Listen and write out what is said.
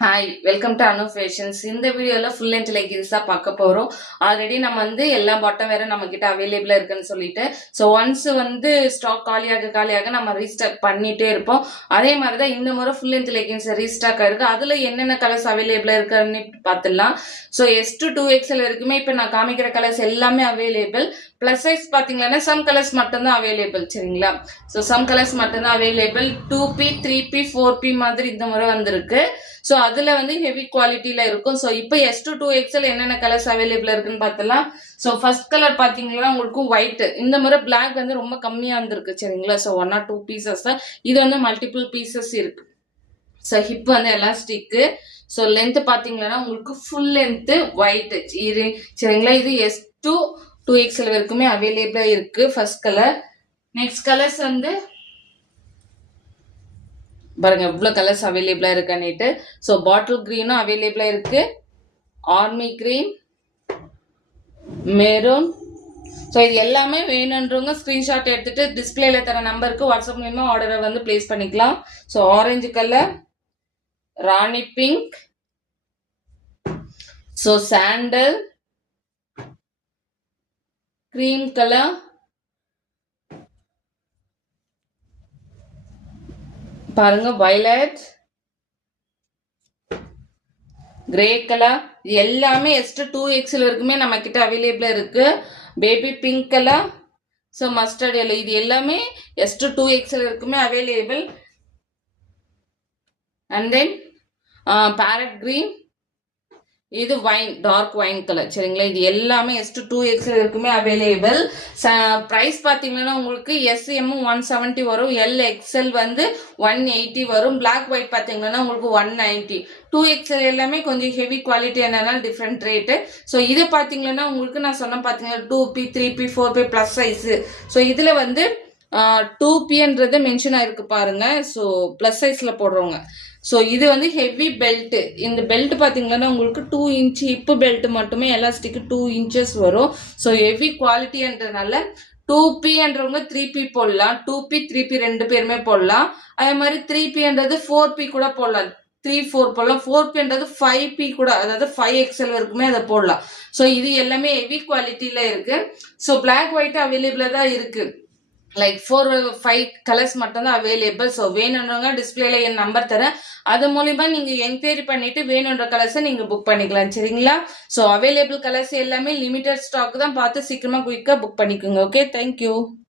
Hi welcome to Anu fashions. இந்த வீடியோல full length leggings தான் பார்க்க போறோம். ஆல்ரெடி நம்ம எல்லா பாட்டம் வேற நம்ம கிட்ட அவைலபிளா இருக்குன்னு சொல்லிட்டு, ஸோ ஒன்ஸ் ஸ்டாக் காலியாக நம்ம ரீஸ்டாக் பண்ணிட்டே இருப்போம். அதே மாதிரி தான் இந்த முறை ஃபுல் லென்த் லெகின்ஸ் ரீஸ்டாக் ஆயிருக்கு. அதுல என்னென்ன கலர்ஸ் அவைலபிளா இருக்குன்னு பார்த்துடலாம். ஸோ S to 2XL வரைக்குமே இப்போ நான் காமிக்கிற கலர்ஸ் எல்லாமே அவைலபிள். பிளஸ் சைஸ் பாத்தீங்கன்னா சம் கலர்ஸ் மட்டும்தான் அவைலபிள், சரிங்களா? ஸோ சம் கலர்ஸ் மட்டும்தான் அவைலபிள். 2P 3P 4P மாதிரி இந்த முறை வந்திருக்கு. ஸோ அதுல ஹெவி குவாலிட்டியில இருக்கும். ஸோ இப்போ S to 2XL என்னென்ன கலர்ஸ் அவைலபிள் இருக்குன்னு பார்த்தலாம். ஸோ ஃபர்ஸ்ட் கலர் பாத்தீங்கன்னா உங்களுக்கு ஒயிட். இந்த முறை பிளாக் ரொம்ப கம்மியா இருந்திருக்கு, சரிங்களா? ஸோ 1 or 2 பீசஸ் தான். இது மல்டிபிள் பீசஸ் இருக்கு. So hip elastic. So length பாத்தீங்கன்னா உங்களுக்கு ஃபுல் லென்த் ஒயிட், சரிங்களா? இது S to 2XL வரைக்குமே அவைலபிளா இருக்கு. First colour. நெக்ஸ்ட் கலர்ஸ் பாருங்க இவ்வளவு கலர்ஸ் அவைலபிளா இருக்கான்னுட்டு. ஸோ பாட்டில் கிரீனும் அவைலபிளா இருக்கு, ஆர்மி கிரீன், மெரூன். ஸோ இது எல்லாமே வேணுன்றவங்க ஸ்கிரீன்ஷாட் எடுத்துட்டு டிஸ்பிளேல தர நம்பருக்கு வாட்ஸ்அப் மூலமா ஆர்டரை பிளேஸ் பண்ணிக்கலாம். So orange colour, rani pink, so sandal, cream colour, பாருங்க வயலட், கிரே கலர். எல்லாமே S to 2XL வரைக்குமே நம்ம கிட்ட அவைலபிளா இருக்கு. Baby pink colour, so mustard yellow. இது எல்லாமே S to 2XL வரைக்குமே available. And then parrot green, இது வைன், டார்க் வைன் கலர், சரிங்களா? இது எல்லாமே S to 2XL இருக்குமே அவைலபிள். பிரைஸ் பாத்தீங்கன்னா உங்களுக்கு SM 170 வரும், LXL 180 வரும், பிளாக் ஒயிட் பாத்தீங்கன்னா உங்களுக்கு 190. 2XL எல்லாமே கொஞ்சம் ஹெவி குவாலிட்டி என்னன்னா டிஃப்ரெண்ட் ரேட்டு. ஸோ இது பாத்தீங்கன்னா உங்களுக்கு நான் சொன்ன பாத்தீங்கன்னா 2P 3P 4P plus size. So இதுல 2Pன்றது மென்ஷன் ஆயிருக்கு பாருங்க. ஸோ பிளஸ் சைஸ்ல போடுறவங்க. ஸோ இது ஹெவி பெல்ட். இந்த பெல்ட் பார்த்தீங்கன்னா உங்களுக்கு 2 இன்ச் ஹிப் பெல்ட் மட்டுமே எலாஸ்டிக் 2 inches வரும். ஸோ ஹெவி குவாலிட்டின்றதுனால 2Pன்றவங்க 3P போடலாம், 2P 3P ரெண்டு பேருமே போடலாம். அதே மாதிரி 3Pன்றது 4P கூட போடலாம், 3-4 போடலாம். 4Pன்றது 5P கூட, அதாவது 5XL வரைக்குமே அதை போடலாம். ஸோ இது எல்லாமே ஹெவி குவாலிட்டியில இருக்கு. ஸோ பிளாக் ஒயிட் அவைலபிளா தான் இருக்கு. லைக் 4-5 கலர்ஸ் மட்டும் தான் அவைலபிள். ஸோ வேணுன்றவங்க டிஸ்பிளேல என் நம்பர் தரேன், அது மூலியமா நீங்க என்கொயரி பண்ணிட்டு வேணுன்ற கலர்ஸை நீங்க புக் பண்ணிக்கலாம், சரிங்களா? ஸோ அவைலபிள் கலர்ஸ் எல்லாமே லிமிடெட் ஸ்டாக் தான், பார்த்து சீக்கிரமா குயிக்கா புக் பண்ணிக்கோங்க. Okay, thank you.